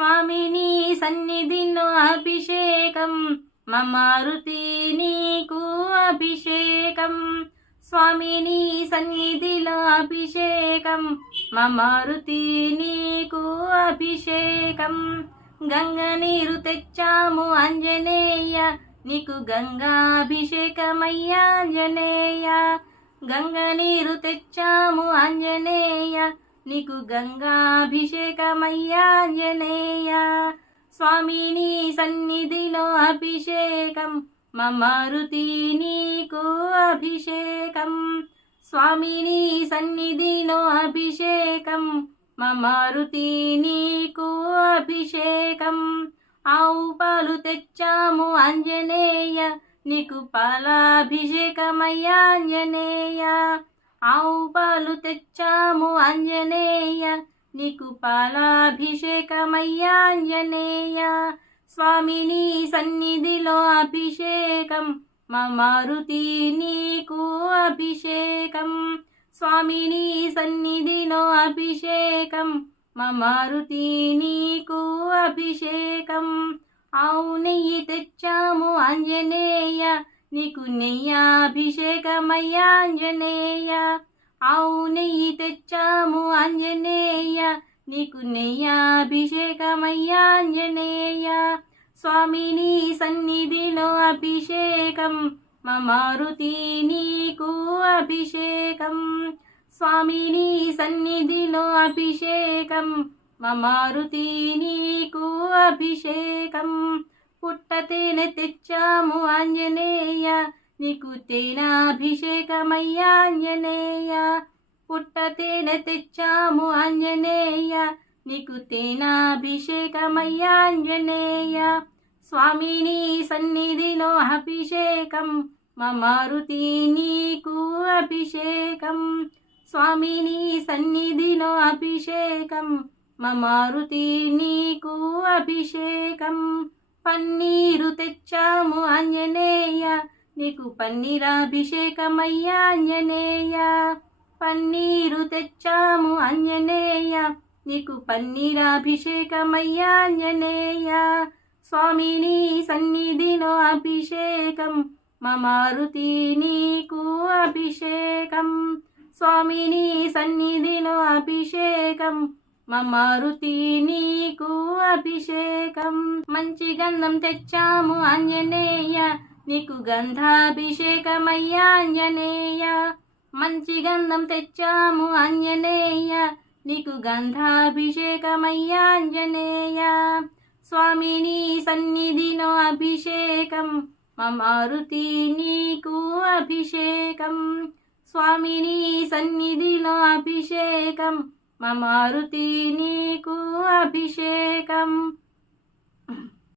స్వామి నీ సన్నిధిలో అభిషేకం మమారుతి నీకు అభిషేకం. స్వామి నీ సన్నిధిలో అభిషేకం మమారుతి నీకు అభిషేకం. గంగ నీరు తెచ్చాము ఆంజనేయ నీకు గంగాభిషేకమయ్యా ఆంజనేయ. గంగ నీరు తెచ్చాము ఆంజనేయ నీకు గంగాభిషేకమయ్యా ఆంజనేయ. స్వామి నీ సన్నిధిలో అభిషేకం మమారుతి నీకు అభిషేకం. స్వామి నీ సన్నిధిలో అభిషేకం మమారుతి నీకు అభిషేకం. ఆవు పాలు తెచ్చాము ఆంజనేయ నీకు పాలాభిషేకమయ్యా ఆంజనేయ. ఆవు పాలు తెచ్చాము ఆంజనేయ నీకు పాలాభిషేకమయ్యా ఆంజనేయ. స్వామి నీ సన్నిధిలో అభిషేకం మమారుతి నీకు అభిషేకం. స్వామి నీ సన్నిధిలో అభిషేకం మమారుతి నీకు అభిషేకం. ఆవు నెయ్యి తెచ్చాము ఆంజనేయ నీకు నెయ్యాభిషేకమయ్యా ఆంజనేయ. ఆవు నెయ్యి తెచ్చాము ఆంజనేయ నీకు నెయ్యాభిషేకమయ్యా ఆంజనేయ. స్వామి నీ సన్నిధిలో అభిషేకం మమారుతి నీకు అభిషేకం. స్వామి నీ సన్నిధిలో అభిషేకం మమారుతి నీకు అభిషేకం. పుట్ట తేనె తెచ్చాము ఆంజనేయ నీకు తేనాభిషేకమయ్యా ఆంజనేయ. పుట్ట తేనె తెచ్చాము ఆంజనేయ నీకు తేనాభిషేకమయ్యా ఆంజనేయ. స్వామి నీ సన్నిధిలో అభిషేకం మమారుతి నీకు అభిషేకం. స్వామి నీ సన్నిధిలో అభిషేకం మమారుతి నీకు అభిషేకం. పన్నీరు తెచ్చాము ఆంజనేయ నీకు పన్నీరాభిషేకమయ్యా ఆంజనేయ. పన్నీరు తెచ్చాము ఆంజనేయ నీకు పన్నీరాభిషేకమయ్యా ఆంజనేయ. స్వామి నీ సన్నిధిలో అభిషేకం మమారుతి నీకు అభిషేకం. స్వామి నీ సన్నిధిలో అభిషేకం మమారుతి నీకు అభిషేకం. మంచి గంధం తెచ్చాము ఆంజనేయ నీకు గంధాభిషేకమయ్యా ఆంజనేయ. మంచి గంధం తెచ్చాము ఆంజనేయ నీకు గంధాభిషేకమయ్యా ఆంజనేయ. స్వామి నీ సన్నిధిలో అభిషేకం మమారుతి నీకు అభిషేకం. స్వామి నీ సన్నిధిలో అభిషేకం మమారుతి నీకు అభిషేకం.